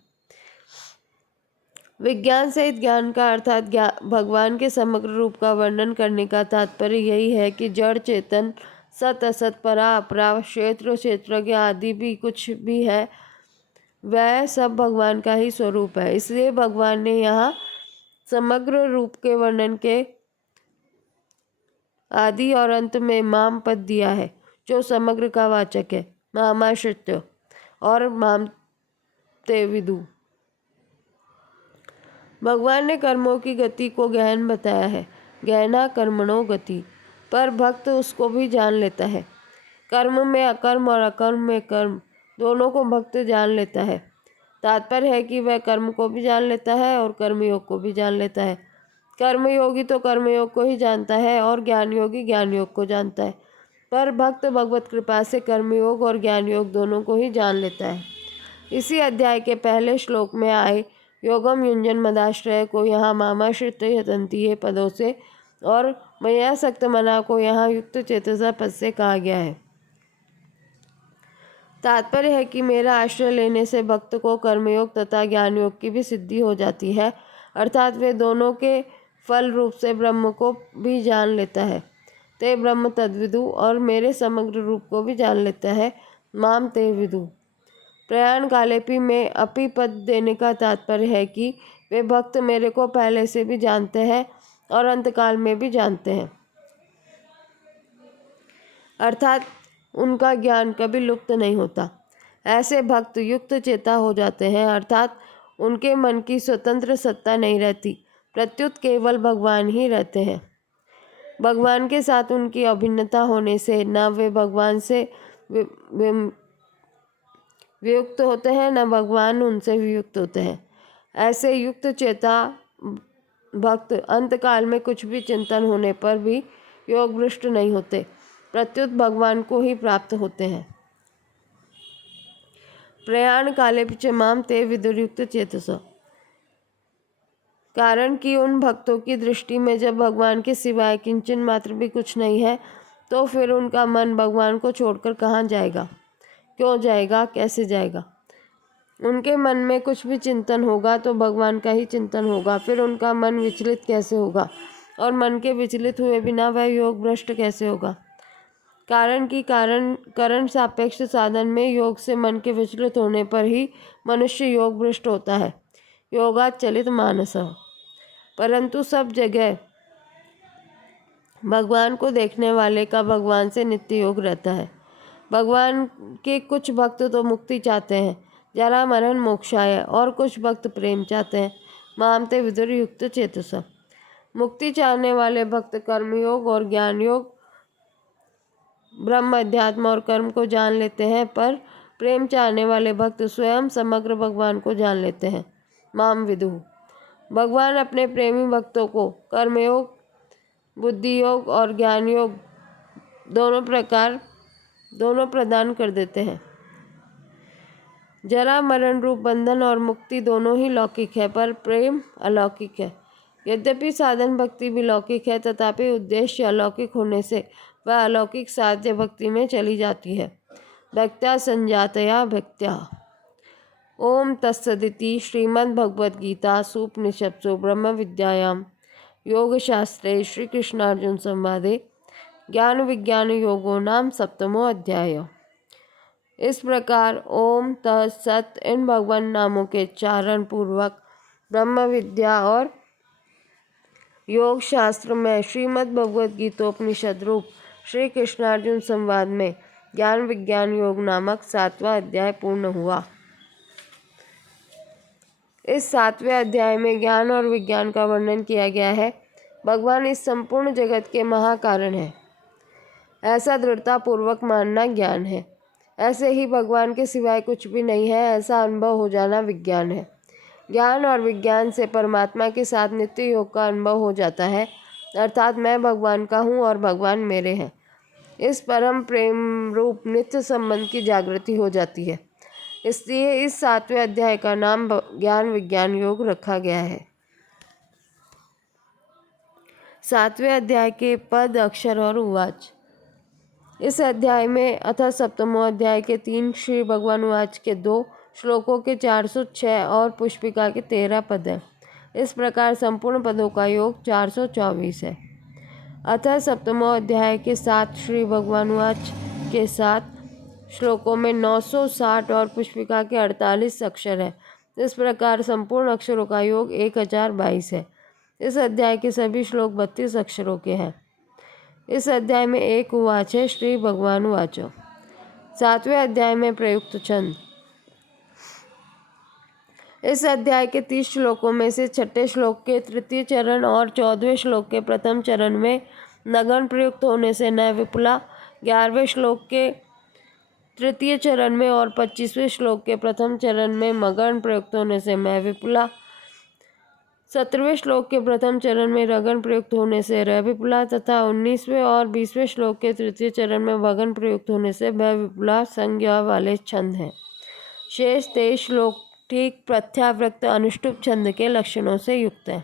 विज्ञान सहित ज्ञान का अर्थात भगवान के समग्र रूप का वर्णन करने का तात्पर्य यही है कि जड़ चेतन, सत असत, परा अपरा, क्षेत्र क्षेत्रज्ञ आदि भी कुछ भी है वह सब भगवान का ही स्वरूप है। इसलिए भगवान ने यहाँ समग्र रूप के वर्णन के आदि और अंत में माम पद दिया है जो समग्र का वाचक है। मामाश्रित्य और माम ते विदु। भगवान ने कर्मों की गति को गहन बताया है। गहना कर्मणो गति, पर भक्त उसको भी जान लेता है। कर्म में अकर्म और अकर्म में कर्म दोनों को भक्त जान लेता है। तात्पर्य है कि वह कर्म को भी जान लेता है और कर्मयोग को भी जान लेता है। कर्मयोगी तो कर्मयोग को ही जानता है और ज्ञान योगी ज्ञान योग को जानता है, पर भक्त भगवत कृपा से कर्मयोग और ज्ञान योग दोनों को ही जान लेता है। इसी अध्याय के पहले श्लोक में आए योगम युंजन मदाश्रय को यहाँ मामाश्रित यतन्ति पदों से और मयासक्त मना को यहाँ युक्त चेतसा पद से कहा गया है। तात्पर्य है कि मेरा आश्रय लेने से भक्त को कर्मयोग तथा ज्ञान योग की भी सिद्धि हो जाती है, अर्थात वे दोनों के फल रूप से ब्रह्म को भी जान लेता है। ते ब्रह्म तद्विदु, और मेरे समग्र रूप को भी जान लेता है। माम ते विदु। प्रयाण कालेपी में अपी पद देने का तात्पर्य है कि वे भक्त मेरे को पहले से भी जानते हैं और अंतकाल में भी जानते हैं, अर्थात उनका ज्ञान कभी लुप्त नहीं होता। ऐसे भक्त युक्त चेता हो जाते हैं, अर्थात उनके मन की स्वतंत्र सत्ता नहीं रहती, प्रत्युत केवल भगवान ही रहते हैं। भगवान के साथ उनकी अभिन्नता होने से न वे भगवान से वियुक्त होते हैं, न भगवान उनसे वियुक्त होते हैं। ऐसे युक्त चेता भक्त अंतकाल में कुछ भी चिंतन होने पर भी योग भ्रष्ट नहीं होते, प्रत्युत भगवान को ही प्राप्त होते हैं। प्रयाण काले पिछे माम ते विदुरयुक्त चेतस। कारण कि उन भक्तों की दृष्टि में जब भगवान के सिवाय किंचन मात्र भी कुछ नहीं है, तो फिर उनका मन भगवान को छोड़कर कहाँ जाएगा, क्यों जाएगा, कैसे जाएगा। उनके मन में कुछ भी चिंतन होगा तो भगवान का ही चिंतन होगा, फिर उनका मन विचलित कैसे होगा, और मन के विचलित हुए बिना वह योग भ्रष्ट कैसे होगा। कारण सापेक्ष साधन में योग से मन के विचलित होने पर ही मनुष्य योग भ्रष्ट होता है, योगात चलित मानस। परंतु सब जगह भगवान को देखने वाले का भगवान से नित्य योग रहता है। भगवान के कुछ भक्त तो मुक्ति चाहते हैं, जरा मरण मोक्षाय, और कुछ भक्त प्रेम चाहते हैं। मामते विदुर युक्त चेतस। मुक्ति चाहने वाले भक्त कर्मयोग और ज्ञान योग, ब्रह्म अध्यात्म और कर्म को जान लेते हैं, पर प्रेम चाहने वाले भक्त स्वयं समग्र भगवान को जान लेते हैं। माम विदु। भगवान अपने प्रेमी भक्तों को कर्मयोग, बुद्धि योग और ज्ञान योग दोनों प्रदान कर देते हैं। जरा मरण रूप बंधन और मुक्ति दोनों ही लौकिक है, पर प्रेम अलौकिक है। यद्यपि साधन भक्ति भी लौकिक है, तथापि उद्देश्य अलौकिक होने से वह अलौकिक साध्य भक्ति में चली जाती है। भक्त्या संजातया भक्त्या। ओम तत्सदिति श्रीमद्भगवद्गीता सूपनिषत्सु ब्रह्म विद्यायां योगशास्त्रे श्रीकृष्णार्जुन संवादे ज्ञान विज्ञान योगो नाम 7वां अध्याय। इस प्रकार ओम तत्सत इन भगवान नामों के चारण पूर्वक ब्रह्म विद्या और योग शास्त्र में श्रीमद् भगवद गीतोपनिषद रूप श्री कृष्णार्जुन संवाद में ज्ञान विज्ञान योग नामक 7वां अध्याय पूर्ण हुआ। इस 7वें अध्याय में ज्ञान और विज्ञान का वर्णन किया गया है। भगवान इस संपूर्ण जगत के महाकारण है, ऐसा दृढ़ता पूर्वक मानना ज्ञान है। ऐसे ही भगवान के सिवाय कुछ भी नहीं है, ऐसा अनुभव हो जाना विज्ञान है। ज्ञान और विज्ञान से परमात्मा के साथ नित्य योग का अनुभव हो जाता है, अर्थात मैं भगवान का हूँ और भगवान मेरे हैं। इस परम प्रेम रूप नित्य संबंध की जागृति हो जाती है। इसलिए इस 7वें अध्याय का नाम ज्ञान विज्ञान योग रखा गया है। 7वें अध्याय के पद, अक्षर और उवाच। इस अध्याय में अतः 7वां अध्याय के 3 श्री भगवान उवाच के 2 श्लोकों के 406 और पुष्पिका के 13 पद हैं। इस प्रकार संपूर्ण पदों का योग 424 है। अतः 7वां अध्याय के 7 श्री भगवान उवाच के 7 श्लोकों में 960 और पुष्पिका के 48 अक्षर हैं। इस प्रकार संपूर्ण अक्षरों का योग 1022 है। इस अध्याय के सभी श्लोक 32 अक्षरों के हैं। इस अध्याय में एक उवाच है, श्री भगवान उवाच। 7वें अध्याय में प्रयुक्त छंद। इस अध्याय के 30 श्लोकों में से 6ठे श्लोक के तृतीय चरण और 14वें श्लोक के प्रथम चरण में नगन प्रयुक्त होने से न विपुला, 11वें श्लोक के तृतीय चरण में और 25वें श्लोक के प्रथम चरण में मगन प्रयुक्त होने से मैं विपुला, 17वें श्लोक के प्रथम चरण में रगन प्रयुक्त होने से र विपुला तथा 19वें और 20वें श्लोक के तृतीय चरण में वगन प्रयुक्त होने से भ विपुला संज्ञा वाले छंद हैं। शेष 23 श्लोक ठीक प्रत्यावृत्त अनुष्टुप छंद के लक्षणों से युक्त हैं।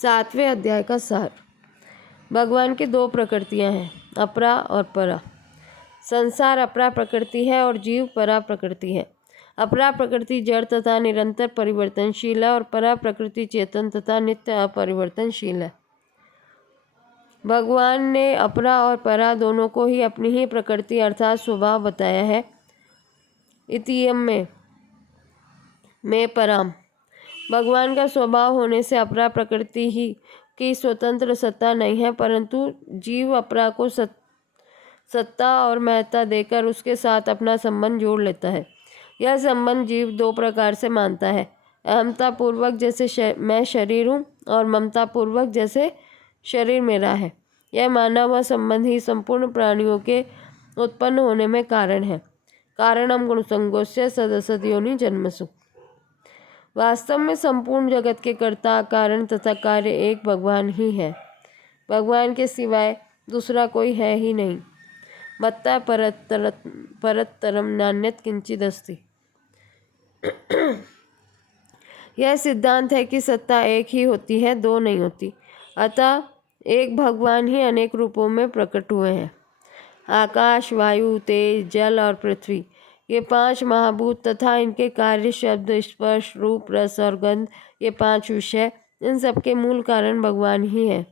7वें अध्याय का सार। भगवान की दो प्रकृतियां हैं, अपरा और परा। संसार अपरा प्रकृति है और जीव परा प्रकृति है। अपरा प्रकृति जड़ तथा निरंतर परिवर्तनशील है और परा प्रकृति चेतन तथा नित्य अपरिवर्तनशील है। भगवान ने अपरा और परा दोनों को ही अपनी ही प्रकृति अर्थात स्वभाव बताया है। इतियम में पराम। भगवान का स्वभाव होने से अपरा प्रकृति ही की स्वतंत्र सत्ता नहीं है, परंतु जीव अपरा को सत्ता और महत्ता देकर उसके साथ अपना संबंध जोड़ लेता है। यह संबंध जीव दो प्रकार से मानता है, अहमता पूर्वक जैसे मैं शरीर हूँ और ममता पूर्वक जैसे शरीर मेरा है। यह माना हुआ संबंध ही संपूर्ण प्राणियों के उत्पन्न होने में कारण है। कारणम गुणसंगोस्य सदसद्योनि जन्मसु। वास्तव में संपूर्ण जगत के कर्ता, कारण तथा कार्य एक भगवान ही है। भगवान के सिवाय दूसरा कोई है ही नहीं। मत्ता परतरम नान्यत किंचिद अस्ति। यह सिद्धांत है कि सत्ता एक ही होती है, दो नहीं होती। अतः एक भगवान ही अनेक रूपों में प्रकट हुए हैं। आकाश, वायु, तेज, जल और पृथ्वी, ये 5 महाभूत तथा इनके कार्य शब्द, स्पर्श, रूप, रस और गंध, ये 5 विषय, इन सबके मूल कारण भगवान ही है।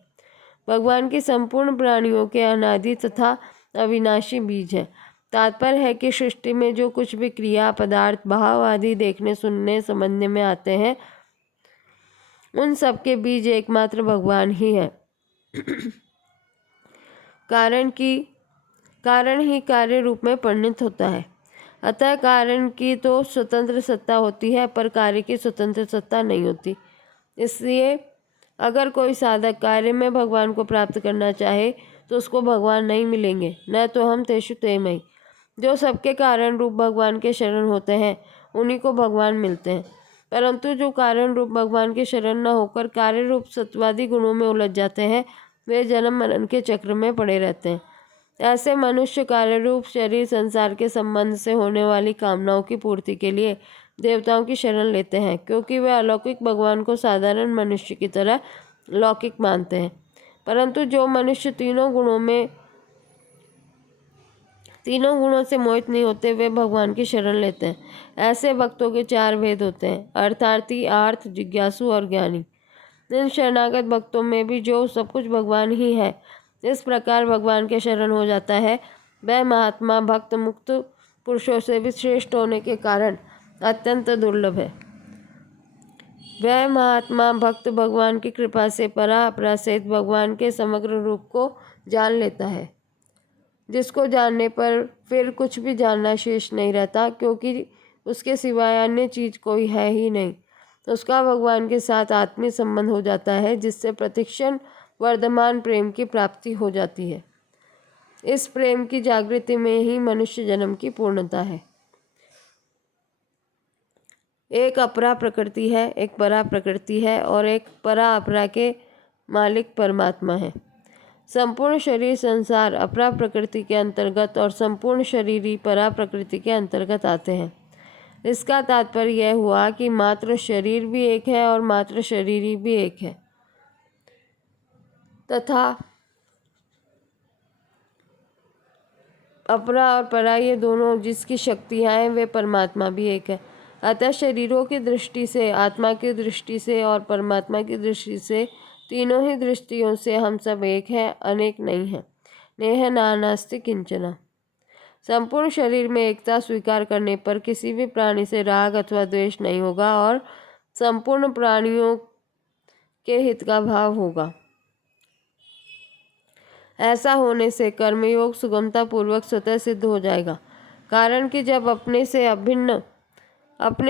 भगवान की संपूर्ण प्राणियों के अनादि तथा अविनाशी बीज है। तात्पर्य है कि सृष्टि में जो कुछ भी क्रिया, पदार्थ, भाव आदि देखने, सुनने, समझने में आते हैं, उन सब के बीज एकमात्र भगवान ही है। कारण ही कार्य रूप में परिणत होता है। अतः कारण की तो स्वतंत्र सत्ता होती है, पर कार्य की स्वतंत्र सत्ता नहीं होती। इसलिए अगर कोई साधक कार्य में भगवान को प्राप्त करना चाहे तो उसको भगवान नहीं मिलेंगे, न तो हम तेषु तेमहि। जो सबके कारण रूप भगवान के शरण होते हैं, उन्हीं को भगवान मिलते हैं। परंतु जो कारण रूप भगवान के शरण न होकर कार्य रूप सत्वादि गुणों में उलझ जाते हैं, वे जन्म मरण के चक्र में पड़े रहते हैं। ऐसे मनुष्य कार्य रूप शरीर संसार के संबंध से होने वाली कामनाओं की पूर्ति के लिए देवताओं की शरण लेते हैं, क्योंकि वे अलौकिक भगवान को साधारण मनुष्य की तरह लौकिक मानते हैं। परंतु जो मनुष्य तीनों गुणों से मोहित नहीं होते, वे भगवान की शरण लेते हैं। ऐसे भक्तों के 4 भेद होते हैं, अर्थार्थी, आर्थ, जिज्ञासु और ज्ञानी। इन शरणागत भक्तों में भी जो सब कुछ भगवान ही है, इस प्रकार भगवान के शरण हो जाता है, वह महात्मा भक्त मुक्त पुरुषों से भी श्रेष्ठ होने के कारण अत्यंत दुर्लभ है। वह महात्मा भक्त भगवान की कृपा से परा अपरा सहित भगवान के समग्र रूप को जान लेता है, जिसको जानने पर फिर कुछ भी जानना शेष नहीं रहता, क्योंकि उसके सिवाय अन्य चीज कोई है ही नहीं। उसका भगवान के साथ आत्मीय संबंध हो जाता है, जिससे प्रतिक्षण वर्धमान प्रेम की प्राप्ति हो जाती है। इस प्रेम की जागृति में ही मनुष्य जन्म की पूर्णता है। एक अपरा प्रकृति है, एक परा प्रकृति है और एक परा अपरा के मालिक परमात्मा है। संपूर्ण शरीर संसार अपरा प्रकृति के अंतर्गत और संपूर्ण शरीरी परा प्रकृति के अंतर्गत आते हैं। इसका तात्पर्य यह हुआ कि मात्र शरीर भी एक है और मात्र शरीरी भी एक है, तथा अपरा और परा ये दोनों जिसकी शक्तियाँ हैं, वे परमात्मा भी एक है। अतः शरीरों की दृष्टि से, आत्मा की दृष्टि से और परमात्मा की दृष्टि से, तीनों ही दृष्टियों से हम सब एक हैं, अनेक नहीं हैं। नेह नानास्ति किंचन। संपूर्ण शरीर में एकता स्वीकार करने पर किसी भी प्राणी से राग अथवा द्वेष नहीं होगा और संपूर्ण प्राणियों के हित का भाव होगा। ऐसा होने से कर्मयोग सुगमता पूर्वक स्वतः सिद्ध हो जाएगा। कारण कि जब अपने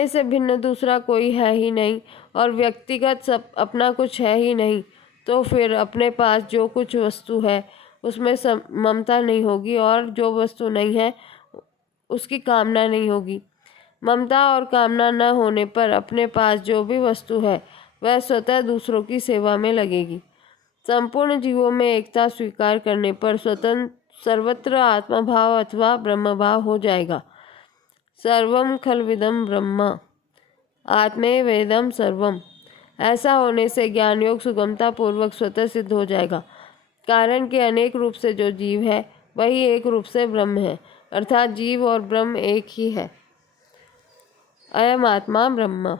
से भिन्न दूसरा कोई है ही नहीं और व्यक्तिगत सब अपना कुछ है ही नहीं, तो फिर अपने पास जो कुछ वस्तु है उसमें ममता नहीं होगी और जो वस्तु नहीं है उसकी कामना नहीं होगी। ममता और कामना न होने पर अपने पास जो भी वस्तु है वह स्वतः दूसरों की सेवा में लगेगी। संपूर्ण जीवों में एकता स्वीकार करने पर सर्वत्र आत्मभाव अथवा ब्रह्मभाव हो जाएगा। सर्वम खलविदम ब्रह्म आत्मे वेदम सर्वम। ऐसा होने से ज्ञान योग सुगमता पूर्वक स्वतः सिद्ध हो जाएगा। कारण के अनेक रूप से जो जीव है वही एक रूप से ब्रह्म है, अर्थात जीव और ब्रह्म एक ही है। अयम आत्मा ब्रह्म।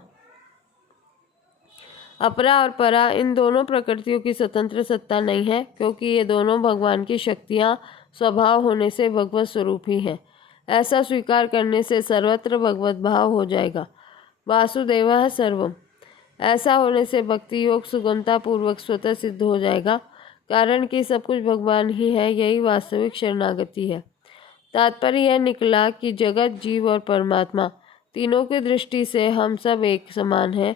अपरा और परा इन दोनों प्रकृतियों की स्वतंत्र सत्ता नहीं है, क्योंकि ये दोनों भगवान की शक्तियाँ स्वभाव होने से भगवत स्वरूप ही हैं। ऐसा स्वीकार करने से सर्वत्र भगवत भाव हो जाएगा। वासुदेवः सर्वम। ऐसा होने से भक्ति योग सुगमता पूर्वक स्वतः सिद्ध हो जाएगा। कारण कि सब कुछ भगवान ही है, यही वास्तविक शरणागति है। तात्पर्य यह निकला कि जगत, जीव और परमात्मा तीनों की दृष्टि से हम सब एक समान हैं।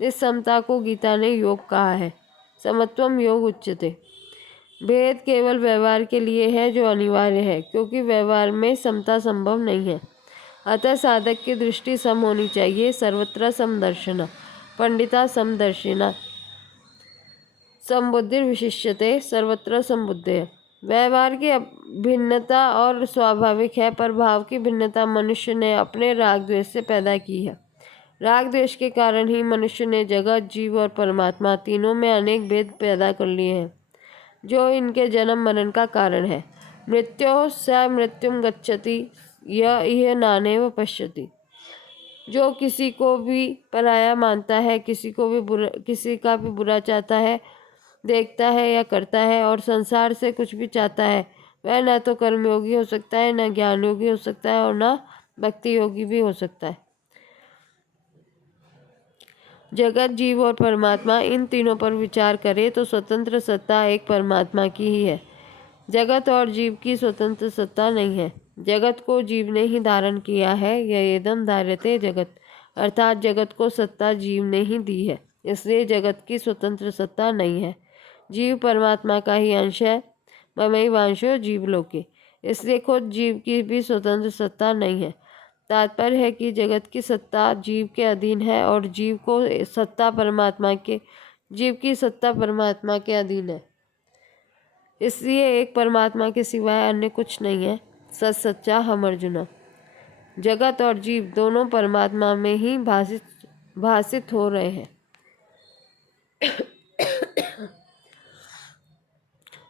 इस समता को गीता ने योग कहा है। समत्वम योग उच्यते। भेद केवल व्यवहार के लिए है, जो अनिवार्य है, क्योंकि व्यवहार में समता संभव नहीं है। अतः साधक की दृष्टि सम होनी चाहिए। सर्वत्र समदर्शना पंडिता समदर्शिना समबुद्धि विशिष्यते सर्वत्र समबुद्धि। व्यवहार की भिन्नता और स्वाभाविक है, पर भाव की भिन्नता मनुष्य ने अपने राग द्वेष से पैदा की है। राग द्वेष के कारण ही मनुष्य ने जगत, जीव और परमात्मा तीनों में अनेक भेद पैदा कर लिए हैं, जो इनके जन्म मरण का कारण है। मृत्यो स मृत्युम गच्छति यह नानेव पश्यति। जो किसी को भी पराया मानता है, किसी का भी बुरा चाहता है, देखता है या करता है और संसार से कुछ भी चाहता है, वह न तो कर्मयोगी हो सकता है, न ज्ञान योगी हो सकता है और न भक्ति योगी भी हो सकता है। जगत, जीव और परमात्मा इन तीनों पर विचार करें तो स्वतंत्र सत्ता एक परमात्मा की ही है। जगत और जीव की स्वतंत्र सत्ता नहीं है। जगत को जीव ने ही धारण किया है। यह एदम धार्यते जगत, अर्थात जगत को सत्ता जीव ने ही दी है, इसलिए जगत की स्वतंत्र सत्ता नहीं है। जीव परमात्मा का ही अंश है। ममैवांशो जीवलोके, इसलिए खुद जीव की भी स्वतंत्र सत्ता नहीं है। तात्पर्य है कि जगत की सत्ता जीव के अधीन है और जीव की सत्ता परमात्मा के अधीन है। इसलिए एक परमात्मा के सिवाय अन्य कुछ नहीं है। सच सच्चा हम अर्जुना। जगत और जीव दोनों परमात्मा में ही भासित हो रहे हैं।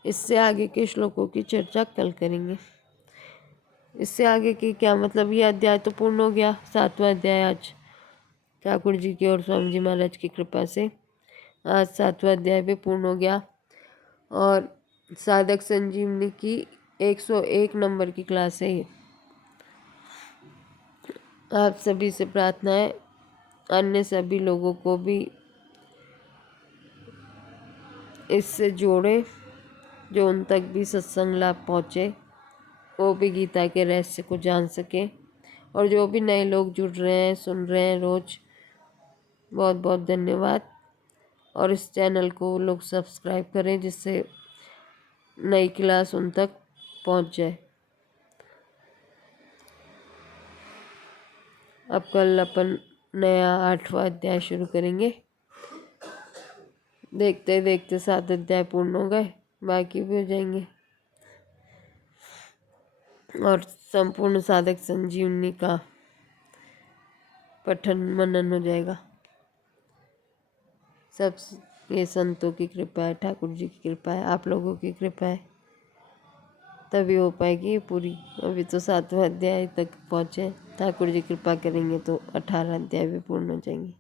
इससे आगे के श्लोकों की चर्चा कल करेंगे। इससे आगे की क्या मतलब, ये अध्याय तो पूर्ण हो गया। 7वां अध्याय आज ठाकुर जी की और स्वामी जी महाराज की कृपा से आज 7वां अध्याय भी पूर्ण हो गया। और साधक संजीवनी की 101 नंबर की क्लास है ये। आप सभी से प्रार्थना है अन्य सभी लोगों को भी इससे जोड़े, जो उन तक भी सत्संग लाभ पहुँचे, वो भी गीता के रहस्य को जान सके। और जो भी नए लोग जुड़ रहे हैं, सुन रहे हैं रोज, बहुत बहुत धन्यवाद। और इस चैनल को लोग सब्सक्राइब करें, जिससे नई क्लास उन तक पहुंच जाए। अब कल अपन नया 8वां अध्याय शुरू करेंगे। देखते देखते 7 अध्याय पूर्ण हो गए, बाकी भी हो जाएंगे और संपूर्ण साधक संजीवनी का पठन मनन हो जाएगा। सब ये संतों की कृपा है, ठाकुर जी की कृपा है, आप लोगों की कृपा है, तभी हो पाएगी ये पूरी। अभी तो 7वां अध्याय तक पहुँचे, ठाकुर जी कृपा करेंगे तो 18 अध्याय भी पूर्ण हो जाएंगे।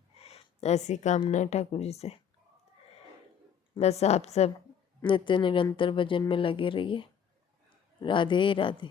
ऐसी कामना है ठाकुर जी से। बस आप सब नित्य निरंतर भजन में लगे रहिए। राधे राधे।